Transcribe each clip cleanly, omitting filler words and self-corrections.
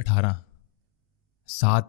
18 7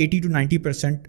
80 to 90%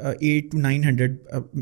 800 to 900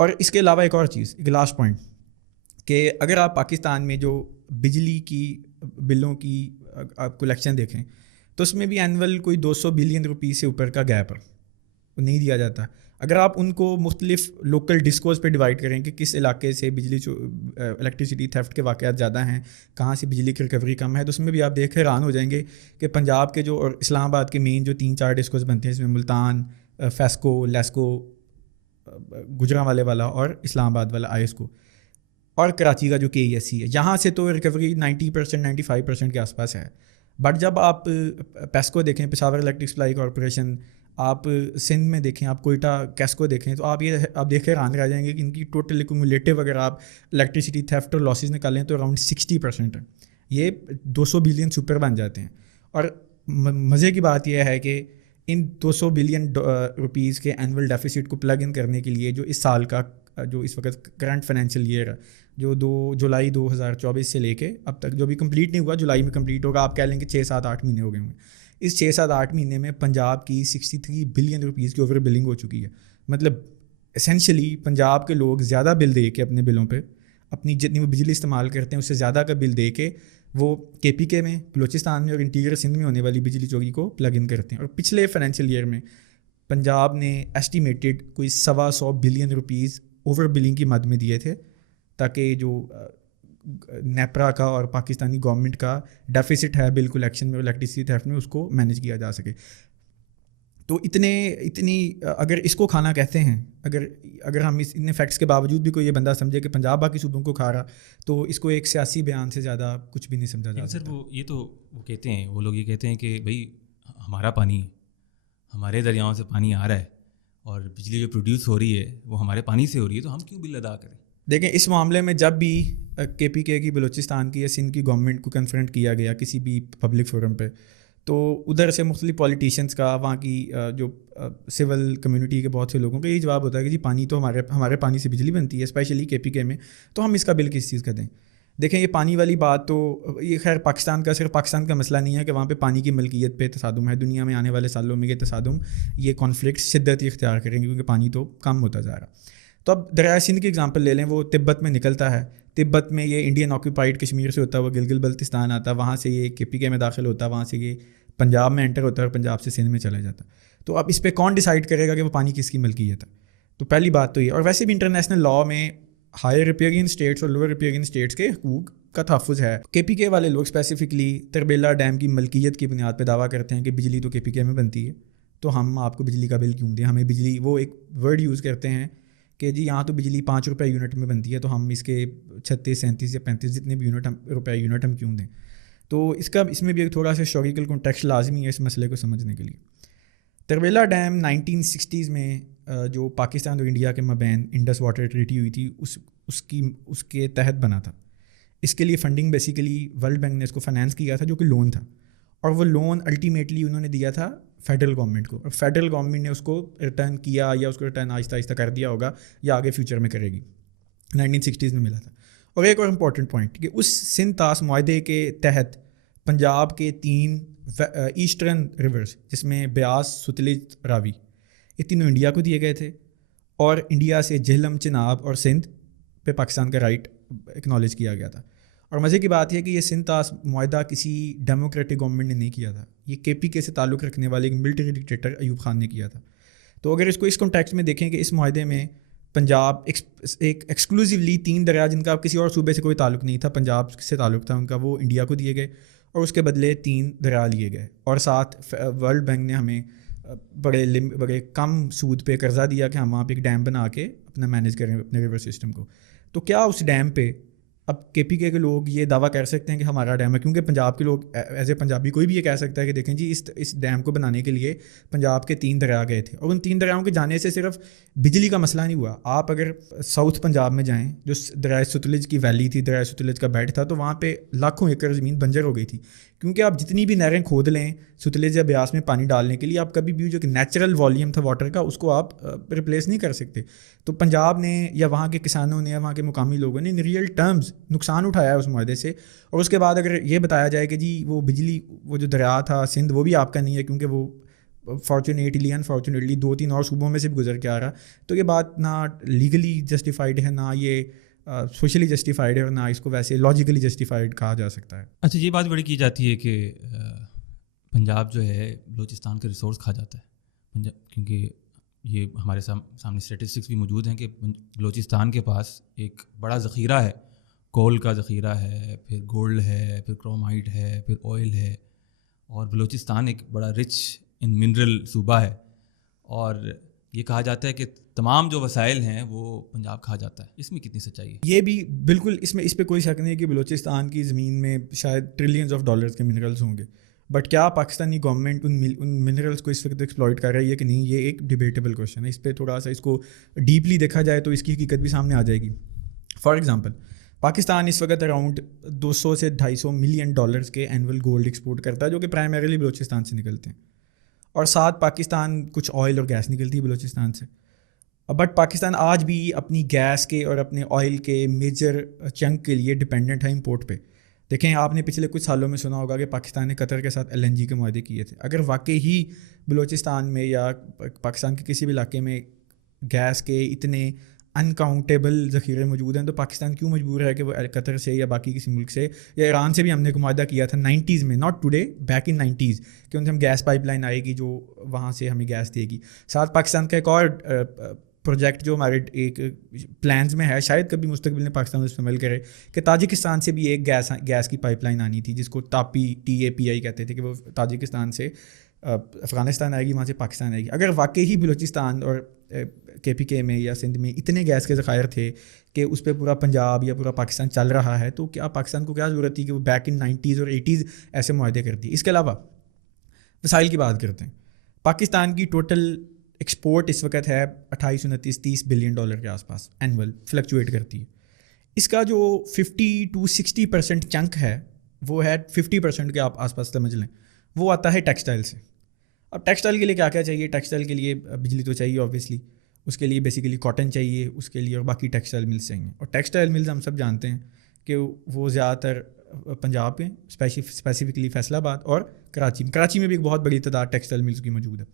اور اس کے علاوہ ایک اور چیز، ایک لاسٹ پوائنٹ، کہ اگر آپ پاکستان میں جو بجلی کی بلوں کی آپ کلیکشن دیکھیں تو اس میں بھی اینول کوئی 200 بلین روپیز سے اوپر کا گیپ ہے، وہ نہیں دیا جاتا. اگر آپ ان کو مختلف لوکل ڈسکوز پہ ڈیوائڈ کریں کہ کس علاقے سے بجلی الیکٹریسٹی تھیفٹ کے واقعات زیادہ ہیں، کہاں سے بجلی کی ریکوری کم ہے، تو اس میں بھی آپ دیکھ کے حیران ہو جائیں گے کہ پنجاب کے جو اور اسلام آباد کے مین جو 3-4 ڈسکوز بنتے ہیں، اس میں ملتان، فیسکو، لیسکو، گجرانوالے والا اور اسلام آباد والا ISCO، اور کراچی کا جو KESC ہے، یہاں سے تو ریکوری 90%، 95% کے آس پاس ہے. بٹ جب آپ پیسکو دیکھیں، پشاور الیکٹرک سپلائی کارپوریشن، آپ سندھ میں دیکھیں، آپ کوئٹہ کیسکو دیکھیں، تو آپ دیکھ کے حیران رہ جائیں گے کہ ان کی ٹوٹل ایکومولیٹو اگر آپ الیکٹریسٹی تھیفٹ اور لاسز نکالیں تو اراؤنڈ 60% ہے. یہ 200 بلین سپر بن جاتے ہیں. اور مزے کی بات یہ ہے کہ ان 200 بلین روپیز کے اینول ڈیفیسٹ کو پلگ ان کرنے کے لیے جو اس سال کا، جو اس وقت کرنٹ فائنینشیل ایئر ہے، جو 2 جولائی 2024 سے لے کے اب تک جو بھی کمپلیٹ نہیں ہوا، جولائی میں کمپلیٹ ہوگا، آپ کہہ لیں کہ 6-7-8 مہینے ہو گئے ہوں. اس 6-7-8 مہینے میں پنجاب کی 63 بلین روپیز کی اوور بلنگ ہو چکی ہے. مطلب اسینشلی پنجاب کے لوگ زیادہ بل دے کے اپنے بلوں پہ، اپنی جتنی وہ بجلی استعمال کرتے ہیں اس سے زیادہ کا بل دے کے وہ KPK میں، بلوچستان میں اور انٹیریئر سندھ میں ہونے والی بجلی چوکی کو پلگ ان کرتے ہیں. اور پچھلے فائنینشیل ایئر میں پنجاب نے ایسٹیمیٹڈ کوئی 125 بلین روپیز اوور بلنگ کی مد میں دیے تھے تاکہ جو نیپرا کا اور پاکستانی گورنمنٹ کا ڈیفیسٹ ہے بل کلیکشن میں اور الیکٹریسٹی تھیفٹ میں، اس کو مینیج کیا جا سکے. تو اتنی اگر اس کو کھانا کہتے ہیں، اگر ہم ان فیکٹس کے باوجود بھی کوئی یہ بندہ سمجھے کہ پنجاب باقی صوبوں کو کھا رہا، تو اس کو ایک سیاسی بیان سے زیادہ کچھ بھی نہیں سمجھا جا سکتا. سر یہ تو وہ کہتے ہیں، وہ لوگ یہ کہتے ہیں کہ بھائی ہمارا پانی، ہمارے دریاؤں سے پانی آ رہا ہے اور بجلی جو پروڈیوس ہو رہی ہے وہ ہمارے پانی سے ہو رہی ہے، تو ہم کیوں بل ادا کریں. دیکھیں اس معاملے میں جب بھی KPK کی، بلوچستان کی یا سندھ کی گورنمنٹ کو کنفرنٹ کیا گیا کسی بھی پبلک فورم پہ، تو ادھر سے مختلف پولیٹیشینس کا، وہاں کی جو سول کمیونٹی کے بہت سے لوگوں کا یہ جواب ہوتا ہے کہ جی پانی تو ہمارے پانی سے بجلی بنتی ہے، اسپیشلی KPK میں، تو ہم اس کا بل کس چیز کا دیں. دیکھیں یہ پانی والی بات تو یہ خیر پاکستان کا، صرف پاکستان کا مسئلہ نہیں ہے کہ وہاں پہ پانی کی ملکیت پہ تصادم ہے. دنیا میں آنے والے سالوں میں یہ تصادم، یہ کانفلکٹ شدت اختیار کریں گے کیونکہ پانی تو کم ہوتا جا رہا. تو اب دریائے سندھ کی اگزامپل لے لیں، وہ تبت میں نکلتا ہے. تبت میں یہ انڈین آکوپائڈ کشمیر سے ہوتا ہے، وہ گلگل بلتستان آتا ہے، وہاں سے یہ KPK میں داخل ہوتا ہے، وہاں سے یہ پنجاب میں انٹر ہوتا ہے اور پنجاب سے سندھ میں چلا جاتا. تو اب اس پہ کون ڈیسائیڈ کرے گا کہ وہ پانی کس کی ملکیت ہے؟ تو پہلی بات تو یہ. اور ویسے بھی انٹرنیشنل لاء میں ہائر ریپیرین اسٹیٹس اور لوور ریپیرین اسٹیٹس کے حقوق کا تحفظ ہے. KPK والے لوگ اسپیسیفکلی تربیلا ڈیم کی ملکیت کی بنیاد پہ دعویٰ کرتے ہیں کہ بجلی تو KPK میں بنتی ہے، تو ہم آپ کو بجلی کا بل کیوں دیں، ہمیں بجلی، وہ ایک ورڈ یوز کرتے ہیں کہ جی یہاں تو بجلی 5 روپے یونٹ میں بنتی ہے، تو ہم اس کے 36، 37 یا 35 جتنے بھی روپے یونٹ ہم کیوں دیں. تو اس میں بھی ایک تھوڑا سا ہسٹوریکل کنٹیکسٹ لازمی ہے اس مسئلے کو سمجھنے کے لیے. تربیلا ڈیم 1960s میں جو پاکستان اور انڈیا کے مابین انڈس واٹر ٹریٹی ہوئی تھی، اس کے تحت بنا تھا. اس کے لیے فنڈنگ بیسیکلی ورلڈ بینک نے اس کو فائنینس کیا تھا، جو کہ لون تھا، اور وہ لون الٹیمیٹلی انہوں نے دیا تھا فیڈرل گورنمنٹ کو، اور فیڈرل گورنمنٹ نے اس کو ریٹرن کیا، یا اس کو ریٹرن آہستہ آہستہ کر دیا ہوگا یا آگے فیوچر میں کرے گی. 1960s میں ملا تھا. اور ایک اور امپورٹنٹ پوائنٹ کہ اس سندھ طاس معاہدے کے تحت پنجاب کے 3 ایسٹرن ریورز، جس میں بیاس، ستلج، راوی، یہ تینوں انڈیا کو دیے گئے تھے، اور انڈیا سے جہلم، چناب اور سندھ پہ پاکستان کا رائٹ اکنالج کیا گیا تھا. اور مزے کی بات ہے کہ یہ سندھ طاس معاہدہ کسی ڈیموکریٹک گورنمنٹ نے نہیں کیا تھا، یہ KPK سے تعلق رکھنے والے ایک ملٹری ڈکٹیٹر ایوب خان نے کیا تھا. تو اگر اس کو اس کانٹیکسٹ میں دیکھیں کہ اس معاہدے میں پنجاب ایک ایکسکلوزیولی 3 دریا جن کا کسی اور صوبے سے کوئی تعلق نہیں تھا، پنجاب سے تعلق تھا ان کا، وہ انڈیا کو دیے گئے، اور اس کے بدلے 3 دریا لیے گئے. اور ساتھ ورلڈ بینک نے ہمیں بڑے کم سود پہ قرضہ دیا کہ ہم وہاں پہ ایک ڈیم بنا کے اپنا مینیج کریں اپنے ریور سسٹم کو. تو کیا اس ڈیم پہ اب KPK کے لوگ یہ دعویٰ کر سکتے ہیں کہ ہمارا ڈیم ہے؟ کیونکہ پنجاب کے لوگ ایز اے پنجابی کوئی بھی یہ کہہ سکتا ہے کہ دیکھیں جی اس ڈیم کو بنانے کے لیے پنجاب کے 3 دریا گئے تھے، اور ان 3 دریاؤں کے جانے سے صرف بجلی کا مسئلہ نہیں ہوا. آپ اگر ساؤتھ پنجاب میں جائیں، جو دریائے ستلج کی ویلی تھی، دریائے ستلج کا بیڈ تھا، تو وہاں پہ لاکھوں ایکڑ زمین بنجر ہو گئی تھی، کیونکہ آپ جتنی بھی نہریں کھود لیں ستلج یا بیاس میں پانی ڈالنے کے لیے، آپ کبھی بھی جو کہ نیچرل والیوم تھا واٹر کا، اس کو آپ ریپلیس نہیں کر سکتے. تو پنجاب نے یا وہاں کے کسانوں نے یا وہاں کے مقامی لوگوں نے ان ریئل ٹرمز نقصان اٹھایا ہے اس معاہدے سے. اور اس کے بعد اگر یہ بتایا جائے کہ جی وہ بجلی، وہ جو دریا تھا سندھ، وہ بھی آپ کا نہیں ہے کیونکہ وہ فارچونیٹلی انفارچونیٹلی 2-3 اور صوبوں میں سے بھی گزر کے آ رہا. تو یہ بات نہ لیگلی جسٹیفائڈ ہے، نہ یہ سوشلی جسٹیفائڈ ہے، اور نہ اس کو ویسے لاجیکلی جسٹیفائڈ کہا جا سکتا ہے. اچھا، یہ بات بڑی کی جاتی ہے کہ پنجاب جو ہے بلوچستان کے ریسورس کھا جاتا ہے پنجاب، کیونکہ یہ ہمارے سامنے اسٹیٹسٹکس بھی موجود ہیں کہ بلوچستان کے پاس ایک بڑا ذخیرہ ہے، کول کا ذخیرہ ہے، پھر گولڈ ہے، پھر کرومائٹ ہے، پھر آئل ہے، اور بلوچستان ایک بڑا رچ ان منرل صوبہ ہے. اور یہ کہا جاتا ہے کہ تمام جو وسائل ہیں وہ پنجاب کھا جاتا ہے. اس میں کتنی سچائی ہے؟ یہ بھی بالکل اس پہ کوئی شک نہیں کہ بلوچستان کی زمین میں شاید ٹریلینز آف ڈالرز کے منرلز ہوں گے، بٹ کیا پاکستانی گورنمنٹ ان منرلز کو اس وقت ایکسپلائٹ کر رہی ہے کہ نہیں، یہ ایک ڈیبیٹیبل کویشچن ہے. اس پہ تھوڑا سا اس کو ڈیپلی دیکھا جائے تو اس کی حقیقت بھی سامنے آ جائے گی. فار ایگزامپل، پاکستان اس وقت اراؤنڈ 200 سے 250 ملین ڈالرز کے اینول گولڈ ایکسپورٹ کرتا ہے، جو کہ پرائمریلی بلوچستان سے نکلتے ہیں، اور ساتھ پاکستان کچھ آئل اور گیس نکلتی ہے بلوچستان سے. بٹ پاکستان آج بھی اپنی گیس کے اور اپنے آئل کے میجر چنک کے لیے ڈپینڈنٹ ہے امپورٹ پہ. دیکھیں، آپ نے پچھلے کچھ سالوں میں سنا ہوگا کہ پاکستان نے قطر کے ساتھ LNG کے معاہدے کیے تھے. اگر واقعی ہی بلوچستان میں یا پاکستان کے کسی بھی علاقے میں گیس کے اتنے انکاؤنٹیبل ذخیرے موجود ہیں، تو پاکستان کیوں مجبور ہے کہ وہ قطر سے یا باقی کسی ملک سے یا ایران سے بھی ہم نے معاہدہ کیا تھا 90s میں، not today, back in 90s، کہ ان سے ہم گیس پائپ لائن آئے گی جو وہاں سے ہمیں گیس دے گی. ساتھ پاکستان کا ایک اور پروجیکٹ جو ہمارے ایک پلانز میں ہے، شاید کبھی مستقبل میں پاکستان اس پہ عمل کرے، کہ تاجکستان سے بھی ایک گیس کی پائپ لائن آنی تھی، جس کو TAPI کہتے تھے، کہ وہ تاجکستان سے افغانستان آئے گی، وہاں سے پاکستان آئے گی. اگر واقعی ہی بلوچستان اور KPK میں یا سندھ میں اتنے گیس کے ذخائر تھے کہ اس پہ پورا پنجاب یا پورا پاکستان چل رہا ہے، تو کیا پاکستان کو کیا ضرورت تھی کہ وہ بیک ان 90s اور 80s ایسے معاہدے کر دی. اس کے علاوہ وسائل کی بات کرتے ہیں. پاکستان کی ٹوٹل ایکسپورٹ اس وقت ہے 28-29-30 بلین ڈالر کے آس پاس اینول، فلکچویٹ کرتی ہے. اس کا جو 50 to 60% چنک ہے، وہ ہے 50% کے آپ آس پاس سمجھ لیں، وہ آتا ہے ٹیکسٹائل سے. اب ٹیکسٹائل کے لیے کیا کیا چاہیے؟ ٹیکسٹائل کے لیے بجلی تو چاہیے اوبیسلی، اس کے لیے بیسیکلی کاٹن چاہیے اس کے لیے، اور باقی ٹیکسٹائل ملز چاہیے. اور ٹیکسٹائل ملز ہم سب جانتے ہیں کہ وہ زیادہ تر پنجاب میں، اسپیسیفکلی فیصل آباد اور کراچی میں بھی ایک بہت بڑی تعداد ٹیکسٹائل ملز کی موجود ہے.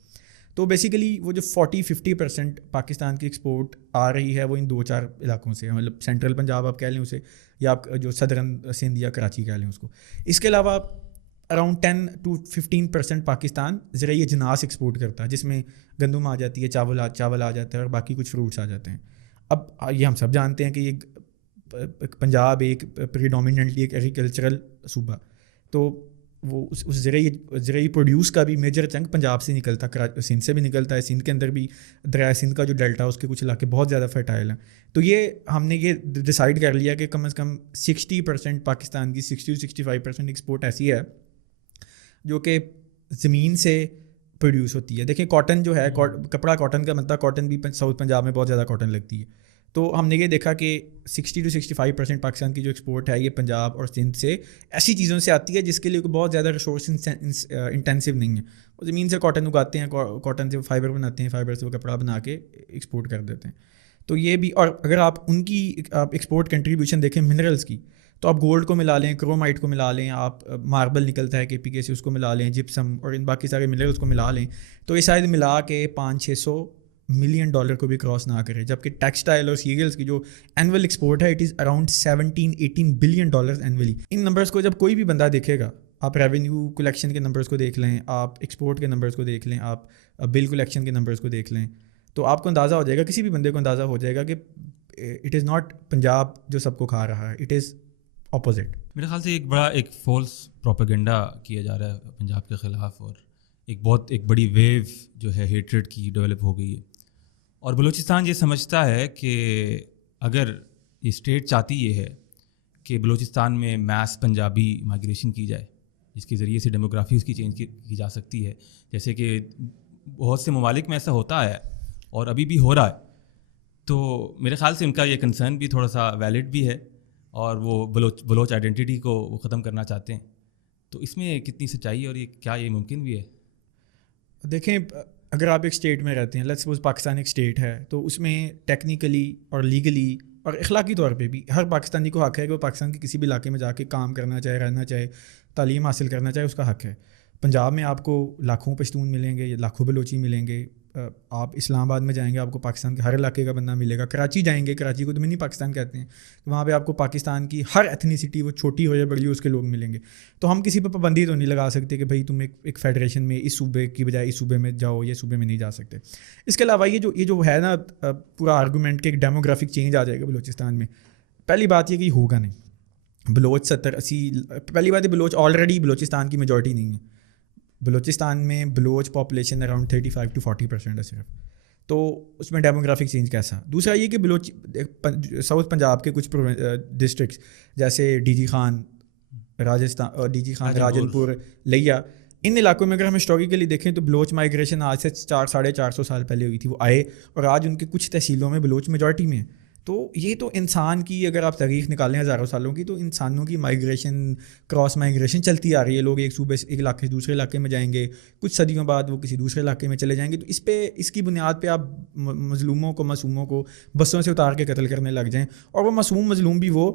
تو بیسیکلی وہ جو 40-50% پاکستان کی ایکسپورٹ آ رہی ہے، وہ ان 2-4 علاقوں سے، مطلب سینٹرل پنجاب آپ کہہ لیں اسے، یا آپ جو صدرن سندھ یا کراچی کہہ لیں اس کو. اس کے علاوہ اراؤنڈ 10 to 15% پاکستان زرعی اجناس ایکسپورٹ کرتا ہے، جس میں گندم آ جاتی ہے، چاول آ جاتا ہے، اور باقی کچھ فروٹس آ جاتے ہیں. اب یہ ہم سب جانتے ہیں کہ یہ پنجاب ایک پریڈومیننٹلی ایک ایگریکلچرل صوبہ، تو وہ اس زرعی پروڈیوس کا بھی میجر چنک پنجاب سے نکلتا ہے، سندھ سے بھی نکلتا ہے. سندھ کے اندر بھی دریائے سندھ کا جو ڈیلٹا ہے، اس کے کچھ علاقے بہت زیادہ فرٹائل ہیں. تو یہ ہم نے یہ ڈیسائیڈ کر لیا کہ کم از کم 60% پاکستان کی 60-65% ایکسپورٹ ایسی ہے جو کہ زمین سے پروڈیوس ہوتی ہے. دیکھیں، کاٹن جو ہے، کپڑا کاٹن کا مطلب کاٹن بھی ساؤتھ پنجاب میں بہت زیادہ کاٹن لگتی ہے. تو ہم نے یہ دیکھا کہ 60 to 65% پاکستان کی جو ایکسپورٹ ہے، یہ پنجاب اور سندھ سے ایسی چیزوں سے آتی ہے جس کے لیے کوئی بہت زیادہ ریسورس انٹینسو نہیں ہے. وہ زمین سے کاٹن اگاتے ہیں، کاٹن سے فائبر بناتے ہیں، فائبر سے وہ کپڑا بنا کے ایکسپورٹ کر دیتے ہیں. تو یہ بھی، اور اگر آپ ان کی ایکسپورٹ کنٹریبیوشن دیکھیں منرلس کی، تو آپ گولڈ کو ملا لیں، کرومائٹ کو ملا لیں، آپ ماربل نکلتا ہے KPK سے، اس کو ملا لیں، جپسم اور ان باقی سارے منرلس کو ملا لیں، تو یہ شاید ملا کے 500-600 ملین ڈالر کو بھی کراس نہ کرے. جبکہ ٹیکسٹائل اور سیریلس کی جو اینول ایکسپورٹ ہے، it is around 17-18 billion dollar annually. In numbers کو جب کوئی بھی بندہ دیکھے گا، آپ ریونیو کلیکشن کے نمبرس کو دیکھ لیں، آپ ایکسپورٹ کے نمبرس کو دیکھ لیں، آپ بل کلیکشن کے نمبرس کو دیکھ لیں، تو آپ کو اندازہ ہو جائے گا، کسی بھی بندے کو اندازہ ہو جائے گا کہ اٹ از ناٹ پنجاب جو سب کو کھا رہا ہے، اٹ از اپوزٹ. میرے خیال سے ایک بڑا ایک فالس پروپیگنڈا کیا جا رہا ہے پنجاب کے خلاف، اور ایک بڑی ویو جو ہے ہیٹریڈ کی ڈیولپ ہو گئی ہے. اور بلوچستان یہ سمجھتا ہے کہ اگر یہ اسٹیٹ چاہتی یہ ہے کہ بلوچستان میں میس پنجابی مائگریشن کی جائے، جس کے ذریعے سے ڈیموگرافی اس کی چینج کی جا سکتی ہے، جیسے کہ بہت سے ممالک میں ایسا ہوتا ہے اور ابھی بھی ہو رہا ہے، تو میرے خیال سے ان کا یہ کنسرن بھی تھوڑا سا ویلڈ بھی ہے، اور وہ بلوچ آئیڈینٹی کو وہ ختم کرنا چاہتے ہیں. تو اس میں کتنی سچائی ہے، اور کیا یہ ممکن بھی ہے؟ دیکھیں، اگر آپ ایک اسٹیٹ میں رہتے ہیں، لیٹس سپوز پاکستان ایک اسٹیٹ ہے، تو اس میں ٹیکنیکلی اور لیگلی اور اخلاقی طور پہ بھی ہر پاکستانی کو حق ہے کہ وہ پاکستان کے کسی بھی علاقے میں جا کے کام کرنا چاہے، رہنا چاہے، تعلیم حاصل کرنا چاہے، اس کا حق ہے. پنجاب میں آپ کو لاکھوں پشتون ملیں گے یا لاکھوں بلوچی ملیں گے. آپ اسلام آباد میں جائیں گے آپ کو پاکستان کے ہر علاقے کا بندہ ملے گا. کراچی جائیں گے, کراچی کو تو منی پاکستان کہتے ہیں, وہاں پہ آپ کو پاکستان کی ہر ایتھنیسٹی, وہ چھوٹی ہو یا بڑی ہو, اس کے لوگ ملیں گے. تو ہم کسی پہ پابندی تو نہیں لگا سکتے کہ بھائی تم ایک فیڈریشن میں اس صوبے کی بجائے اس صوبے میں جاؤ, یہ صوبے میں نہیں جا سکتے. اس کے علاوہ یہ جو ہے نا پورا آرگومنٹ کہ ایک ڈیموگرافک چینج آ جائے گا بلوچستان میں, پہلی بات یہ کہ یہ ہوگا نہیں. بلوچ 70-80, پہلی بات ہے بلوچ آلریڈی بلوچستان کی میجورٹی نہیں ہے. بلوچستان میں بلوچ پاپولیشن اراؤنڈ 35-40% ہے صرف. تو اس میں ڈیموگرافک چینج کیسا. دوسرا یہ کہ بلوچ ساؤتھ پنجاب کے کچھ ڈسٹرکٹس جیسے D G Khan Rajasthan, D G Khan Rajanpur, Layyah, ان علاقوں میں اگر ہم ہسٹوریکلی دیکھیں تو بلوچ مائیگریشن آج سے 400-450 سال پہلے ہوئی تھی, وہ آئے اور آج ان کے کچھ تحصیلوں میں بلوچ میجورٹی میں. تو یہ تو انسان کی اگر آپ تاریخ نکالیں ہزاروں سالوں کی, تو انسانوں کی مائیگریشن, کراس مائیگریشن چلتی آ رہی ہے. لوگ ایک صوبے سے ایک علاقے سے دوسرے علاقے میں جائیں گے, کچھ صدیوں بعد وہ کسی دوسرے علاقے میں چلے جائیں گے. تو اس کی بنیاد پہ آپ مظلوموں کو, معصوموں کو بسوں سے اتار کے قتل کرنے لگ جائیں. اور وہ مظلوم بھی وہ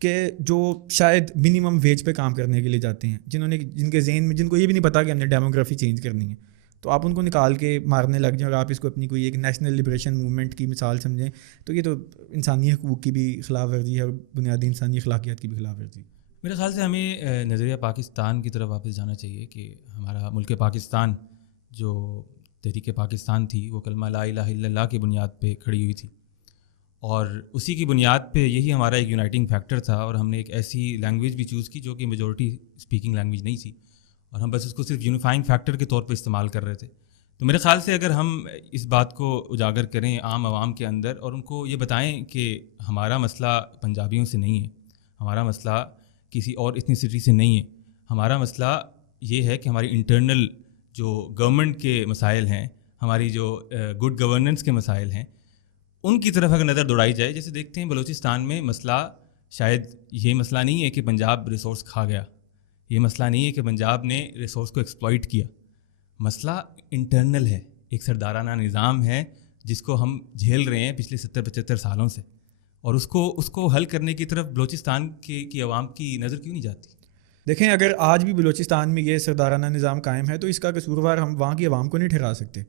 کہ جو شاید منیمم ویج پہ کام کرنے کے لیے جاتے ہیں, جن کے ذہن میں, جن کو یہ بھی نہیں پتا کہ ہم نے ڈیموگرافی چینج کرنی ہے, تو آپ ان کو نکال کے مارنے لگ جائیں. اور آپ اس کو اپنی کوئی ایک نیشنل لبریشن موومنٹ کی مثال سمجھیں, تو یہ تو انسانی حقوق کی بھی خلاف ورزی ہے اور بنیادی انسانی اخلاقیات کی بھی خلاف ورزی. میرے خیال سے ہمیں نظریہ پاکستان کی طرف واپس جانا چاہیے کہ ہمارا ملک پاکستان, جو تحریک پاکستان تھی, وہ کلمہ لا الہ الا اللہ کی بنیاد پہ کھڑی ہوئی تھی, اور اسی کی بنیاد پہ یہی ہمارا ایک یونائٹنگ فیکٹر تھا. اور ہم نے ایک ایسی لینگویج بھی چوز کی جو کہ میجورٹی اسپیکنگ لینگویج نہیں تھی, اور ہم بس اس کو صرف یونیفائنگ فیکٹر کے طور پہ استعمال کر رہے تھے. تو میرے خیال سے اگر ہم اس بات کو اجاگر کریں عام عوام کے اندر, اور ان کو یہ بتائیں کہ ہمارا مسئلہ پنجابیوں سے نہیں ہے, ہمارا مسئلہ کسی اور ایتھنیسٹی سے نہیں ہے, ہمارا مسئلہ یہ ہے کہ ہماری انٹرنل جو گورنمنٹ کے مسائل ہیں, ہماری جو گڈ گورننس کے مسائل ہیں, ان کی طرف اگر نظر دوڑائی جائے. جیسے دیکھتے ہیں بلوچستان میں مسئلہ شاید یہ مسئلہ نہیں ہے کہ پنجاب ریسورس کھا گیا, یہ مسئلہ نہیں ہے کہ پنجاب نے ریسورس کو ایکسپلائٹ کیا, مسئلہ انٹرنل ہے, ایک سردارانہ نظام ہے جس کو ہم جھیل رہے ہیں پچھلے 70-75 سالوں سے, اور اس کو حل کرنے کی طرف بلوچستان کی عوام کی نظر کیوں نہیں جاتی؟ دیکھیں, اگر آج بھی بلوچستان میں یہ سردارانہ نظام قائم ہے تو اس کا قصوروار ہم وہاں کی عوام کو نہیں ٹھہرا سکتے.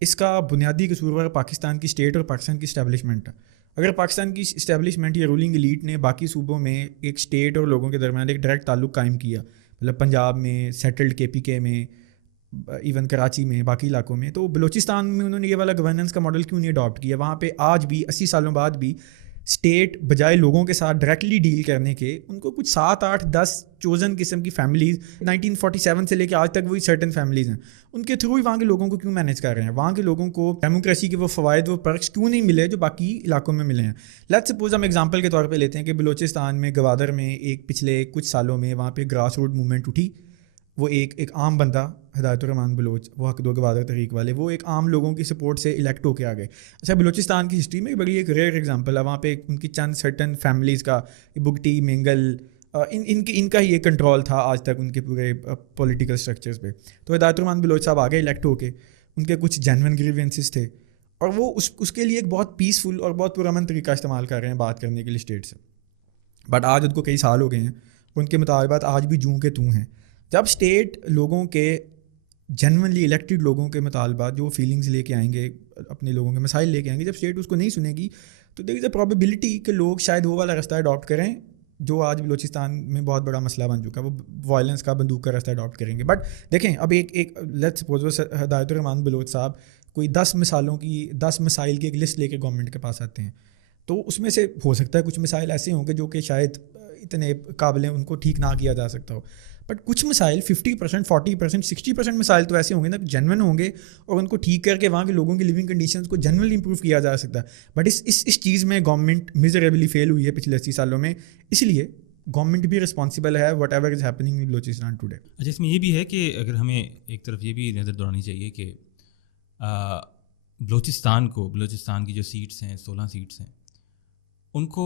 اس کا بنیادی قصوروار پاکستان کی اسٹیٹ اور پاکستان کی اسٹیبلشمنٹ ہے. اگر پاکستان کی اسٹیبلشمنٹ یا رولنگ ایلیٹ نے باقی صوبوں میں ایک اسٹیٹ اور لوگوں کے درمیان ایک ڈائریکٹ تعلق قائم کیا, مطلب پنجاب میں سیٹلڈ KPK میں, ایون کراچی میں, باقی علاقوں میں, تو بلوچستان میں انہوں نے یہ والا گورننس کا ماڈل کیوں نہیں اڈاپٹ کیا؟ وہاں پہ آج بھی 80 سالوں بعد بھی اسٹیٹ بجائے لوگوں کے ساتھ ڈائریکٹلی ڈیل کرنے کے, ان کو کچھ 7-8-10 چوزن قسم کی فیملیز 1947 سے لے کے آج تک وہی سرٹن فیملیز ہیں, ان کے تھرو ہی وہاں کے لوگوں کو کیوں مینیج کر رہے ہیں؟ وہاں کے لوگوں کو ڈیموکریسی کے وہ فوائد, وہ پرکس کیوں نہیں ملے جو باقی علاقوں میں ملے ہیں؟ لیٹس سپوز ہم ایگزامپل کے طور پہ لیتے ہیں کہ بلوچستان میں گوادر میں ایک پچھلے کچھ سالوں میں وہاں پہ گراس روٹ موومنٹ اٹھی. وہ ایک عام بندہ ہدایت الرحمان بلوچ, وہ حق دو گوادر تحریک والے, وہ ایک عام لوگوں کی سپورٹ سے الیکٹ ہو کے آ گئے. اچھا, بلوچستان کی ہسٹری میں بڑی ایک ریئر ایگزامپل ہے, وہاں پہ ان کی چند سرٹن فیملیز کا, بگٹی, مینگل, ان کا ہی یہ کنٹرول تھا آج تک ان کے پورے پولیٹیکل اسٹرکچرز پہ. تو ہدایت الرحمان بلوچ صاحب آگے الیکٹ ہو کے, ان کے کچھ جینون گریوینسز تھے, اور وہ اس کے لیے ایک بہت پیسفل اور بہت پرامن طریقہ استعمال کر رہے ہیں بات کرنے کے لیے اسٹیٹ سے. بٹ آج ان کو کئی سال ہو گئے ہیں, ان کے مطالبات آج بھی جوں کے توں ہیں. جب اسٹیٹ لوگوں کے جنونلی الیکٹڈ لوگوں کے مطالبات, جو فیلنگز لے کے آئیں گے, اپنے لوگوں کے مسائل لے کے آئیں گے, جب اسٹیٹ اس کو نہیں سنے گی تو دیر از اے پرابیبلٹی کہ لوگ شاید وہ والا راستہ اڈاپٹ کریں جو آج بلوچستان میں بہت بڑا مسئلہ بن چکا ہے, وہ وائلنس کا, بندوق کا راستہ اڈاپٹ کریں گے. بٹ دیکھیں, اب ایک لیٹس سپوز ہدایت الرحمان بلوچ صاحب کوئی 10 مسائل کی ایک لسٹ لے کے گورنمنٹ کے پاس آتے ہیں, تو اس میں سے ہو سکتا ہے کچھ مسائل ایسے ہوں گے جو کہ شاید اتنے قابل ان کو ٹھیک نہ کیا جا سکتا ہو, بٹ کچھ مسائل 50%, 40%, 60% مسائل تو ایسے ہوں گے نا, جینون ہوں گے, اور ان کو ٹھیک کر کے وہاں کے لوگوں کی لیونگ کنڈیشنز کو جنرلی امپروو کیا جا سکتا ہے. بٹ اس چیز میں گورنمنٹ میزریبلی فیل ہوئی ہے پچھلے 80 سالوں میں, اس لیے گورنمنٹ بھی رسپانسبل ہے what ever is happening in Balochistan today. اچھا, اس میں یہ بھی ہے کہ اگر ہمیں ایک طرف یہ بھی نظر دوڑانی چاہیے کہ بلوچستان کی جو سیٹس ہیں, 16 سیٹس ہیں, ان کو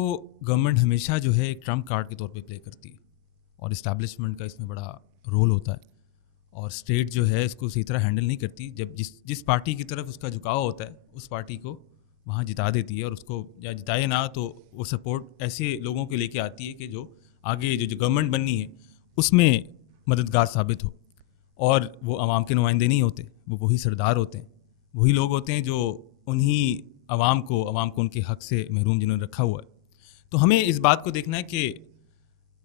گورنمنٹ ہمیشہ جو ہے ایک ٹرمپ کارڈ کے طور پہ پلے کرتی ہے, اور اسٹیبلشمنٹ کا اس میں بڑا رول ہوتا ہے, اور اسٹیٹ جو ہے اس کو صحیح طرح ہینڈل نہیں کرتی. جب جس پارٹی کی طرف اس کا جھکاؤ ہوتا ہے, اس پارٹی کو وہاں جتا دیتی ہے, اور اس کو یا جتائے نہ تو وہ سپورٹ ایسے لوگوں کے لے کے آتی ہے کہ جو آگے جو گورنمنٹ بننی ہے اس میں مددگار ثابت ہو. اور وہ عوام کے نمائندے نہیں ہوتے, وہ وہی سردار ہوتے ہیں, وہی لوگ ہوتے ہیں جو انہی عوام کو ان کے حق سے محروم جنہوں نے رکھا ہوا ہے. تو ہمیں اس بات کو دیکھنا ہے کہ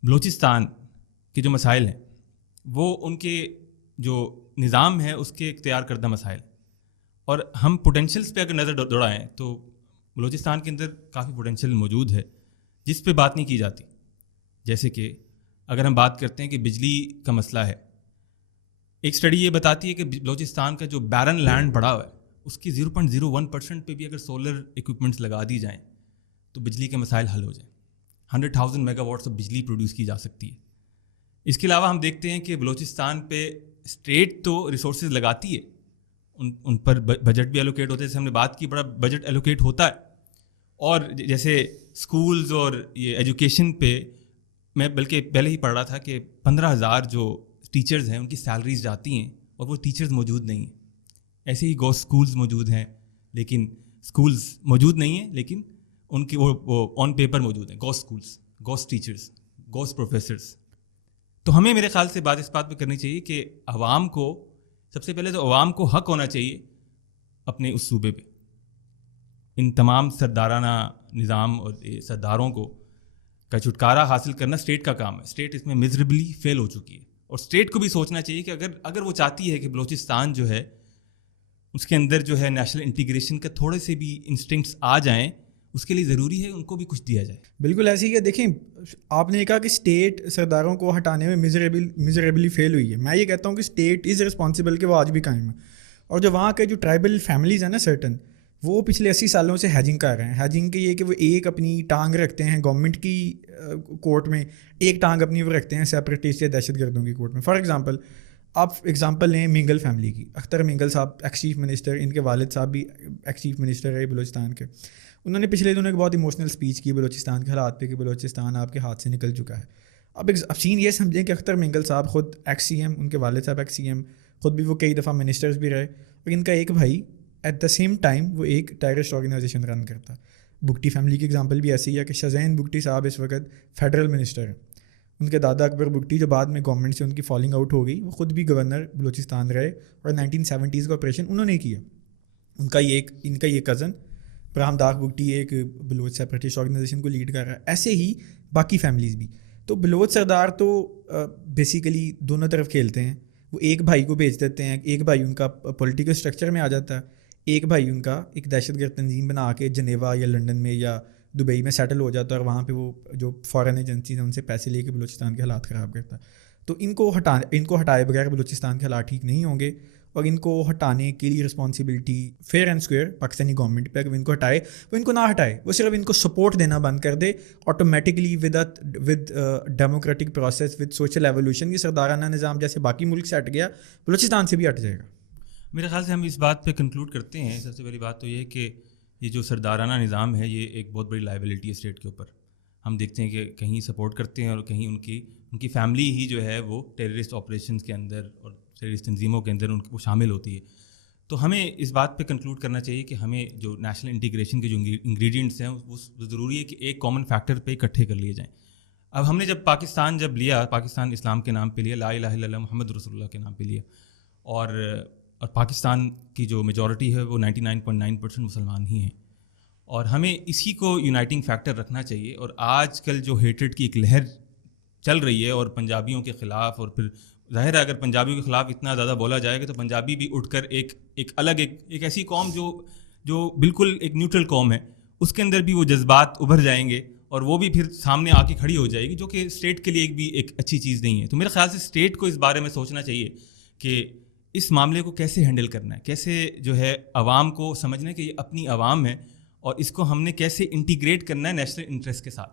بلوچستان کے جو مسائل ہیں وہ ان کے جو نظام ہے اس کے اختیار کردہ مسائل, اور ہم پوٹینشیلس پہ اگر نظر دوڑائیں تو بلوچستان کے اندر کافی پوٹینشیل موجود ہے جس پہ بات نہیں کی جاتی. جیسے کہ اگر ہم بات کرتے ہیں کہ بجلی کا مسئلہ ہے, ایک اسٹڈی یہ بتاتی ہے کہ بلوچستان کا جو بیرن لینڈ بڑا ہوا ہے اس کی 0.01% پہ بھی اگر سولر ایکوپمنٹس لگا دی جائیں تو بجلی کے مسائل حل ہو جائیں. 100,000 میگا واٹس آف بجلی پروڈیوس کی جا سکتی ہے. اس کے علاوہ ہم دیکھتے ہیں کہ بلوچستان پہ اسٹیٹ تو ریسورسز لگاتی ہے, ان پر بجٹ بھی ایلوکیٹ ہوتا ہے, جیسے ہم نے بات کی بڑا بجٹ ایلوکیٹ ہوتا ہے. اور جیسے اسکولز اور یہ ایجوکیشن پہ میں بلکہ پہلے ہی پڑھ رہا تھا کہ 15,000 جو ٹیچرز ہیں ان کی سیلریز جاتی ہیں اور وہ ٹیچرز موجود نہیں ہیں. ایسے ہی گوسٹ اسکولز موجود ہیں لیکن اسکولز موجود نہیں ہیں, لیکن ان کی وہ آن پیپر موجود ہیں, ghost schools, ghost teachers, ghost professors. تو ہمیں میرے خیال سے بات اس بات پہ کرنی چاہیے کہ عوام کو سب سے پہلے تو عوام کو حق ہونا چاہیے اپنے اس صوبے پہ. ان تمام سردارانہ نظام اور سرداروں کا چھٹکارا حاصل کرنا اسٹیٹ کا کام ہے. اسٹیٹ اس میں میزریبلی فیل ہو چکی ہے, اور اسٹیٹ کو بھی سوچنا چاہیے کہ اگر وہ چاہتی ہے کہ بلوچستان جو ہے اس کے اندر جو ہے نیشنل انٹیگریشن کے تھوڑے سے بھی انسٹنکٹس آ جائیں, اس کے لیے ضروری ہے ان کو بھی کچھ دیا جائے. بالکل ایسے ہی ہے. دیکھیں آپ نے کہا کہ اسٹیٹ سرداروں کو ہٹانے میں میزریبلی فیل ہوئی ہے. میں یہ کہتا ہوں کہ اسٹیٹ از رسپانسبل کہ وہ آج بھی قائم ہے. اور جو وہاں کے جو ٹرائبل فیملیز ہیں نا سرٹن, وہ پچھلے 80 سالوں سے ہیجنگ کر رہے ہیں. ہیجنگ کے یہ کہ وہ ایک اپنی ٹانگ رکھتے ہیں گورنمنٹ کی کورٹ میں, ایک ٹانگ اپنی وہ رکھتے ہیں سیپریٹسٹ یا دہشت گردوں کی کورٹ میں. فار ایگزامپل آپ ایگزامپل لیں مینگل فیملی کی. اختر مینگل صاحب ایکس چیف منسٹر, ان کے والد صاحب بھی ایکس چیف منسٹر رہے بلوچستان کے. انہوں نے پچھلے دنوں ایک بہت ایموشنل اسپیچ کی بلوچستان کے حالات پہ کہ بلوچستان آپ کے ہاتھ سے نکل چکا ہے. اب سین یہ سمجھیں کہ اختر مینگل صاحب خود ایکس سی ایم, ان کے والد صاحب ایکس سی ایم, خود بھی وہ کئی دفعہ منسٹرز بھی رہے, اور ان کا ایک بھائی ایٹ دا سیم ٹائم وہ ایک ٹیررسٹ آرگنائزیشن رن کرتا. بگٹی فیملی کی ایگزامپل بھی ایسی ہے کہ شزین بگٹی صاحب اس وقت فیڈرل منسٹر ہیں. ان کے دادا اکبر بگٹی جو بعد میں گورنمنٹ سے ان کی فالنگ آؤٹ ہو گئی, وہ خود بھی گورنر بلوچستان رہے اور 1970s کا آپریشن انہوں نے کیا. ان کا یہ کزن برہم داغ بگٹی ایک بلوچ سیپریٹسٹ آرگنائزیشن کو لیڈ کر رہا ہے. ایسے ہی باقی فیملیز بھی. تو بلوچ سردار تو بیسیکلی دونوں طرف کھیلتے ہیں. وہ ایک بھائی کو بھیج دیتے ہیں, ایک بھائی ان کا پولیٹیکل اسٹرکچر میں آ جاتا ہے, ایک بھائی ان کا ایک دہشت گرد تنظیم بنا کے جنیوا یا لنڈن میں یا دبئی میں سیٹل ہو جاتا ہے, اور وہاں پہ وہ جو فارن ایجنسیز ہیں ان سے پیسے لے کے بلوچستان کے حالات خراب کرتا ہے. تو ان کو ہٹائے بغیر بلوچستان کے حالات ٹھیک نہیں ہوں گے, اور ان کو ہٹانے کے لیے responsibility fair and square Pakistani government پہ. اگر ان کو ہٹائے, وہ ان کو نہ ہٹائے, وہ صرف ان کو سپورٹ دینا بند کر دے, automatically with democratic process, with social evolution, یہ سردارانہ نظام جیسے باقی ملک سے ہٹ گیا, بلوچستان سے بھی ہٹ جائے گا. میرے خیال سے ہم اس بات پہ کنکلوڈ کرتے ہیں. سب سے پہلی بات تو یہ ہے کہ یہ جو سردارانہ نظام ہے یہ ایک بہت بڑی لائبلٹی ہے اسٹیٹ کے اوپر. ہم دیکھتے ہیں کہ کہیں سپورٹ کرتے ہیں اور کہیں ان کی فیملی ہی جو ہے وہ ٹیررسٹ آپریشنس کے اندر اور ٹیررسٹ تنظیموں کے اندر وہ شامل ہوتی ہے. تو ہمیں اس بات پہ کنکلوڈ کرنا چاہیے کہ ہمیں جو نیشنل انٹیگریشن کے جو انگریڈینٹس ہیں وہ ضروری ہے کہ ایک کامن فیکٹر پہ اکٹھے کر لیے جائیں. اب ہم نے جب پاکستان لیا, پاکستان اسلام کے نام پہ لیا, لا الہ الا اللہ محمد رسول اللہ کے نام پہ لیا, اور پاکستان کی جو میجورٹی ہے وہ 99.9% مسلمان ہی ہیں, اور ہمیں اسی کو یونائٹنگ فیکٹر رکھنا چاہیے. اور آج کل جو ہیٹریڈ کی ایک لہر چل رہی ہے اور پنجابیوں کے خلاف, اور پھر ظاہر ہے اگر پنجابیوں کے خلاف اتنا زیادہ بولا جائے گا تو پنجابی بھی اٹھ کر ایک الگ ایک ایسی قوم جو بالکل ایک نیوٹرل قوم ہے, اس کے اندر بھی وہ جذبات ابھر جائیں گے, اور وہ بھی پھر سامنے آ کے کھڑی ہو جائے گی, جو کہ اسٹیٹ کے لیے بھی ایک اچھی چیز نہیں ہے. تو میرے خیال سے اسٹیٹ کو اس بارے میں سوچنا چاہیے کہ اس معاملے کو کیسے ہینڈل کرنا ہے, کیسے جو ہے عوام کو سمجھنا ہے کہ یہ اپنی عوام ہے, اور اس کو ہم نے کیسے انٹیگریٹ کرنا ہے نیشنل انٹرسٹ کے ساتھ.